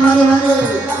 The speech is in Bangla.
まるまる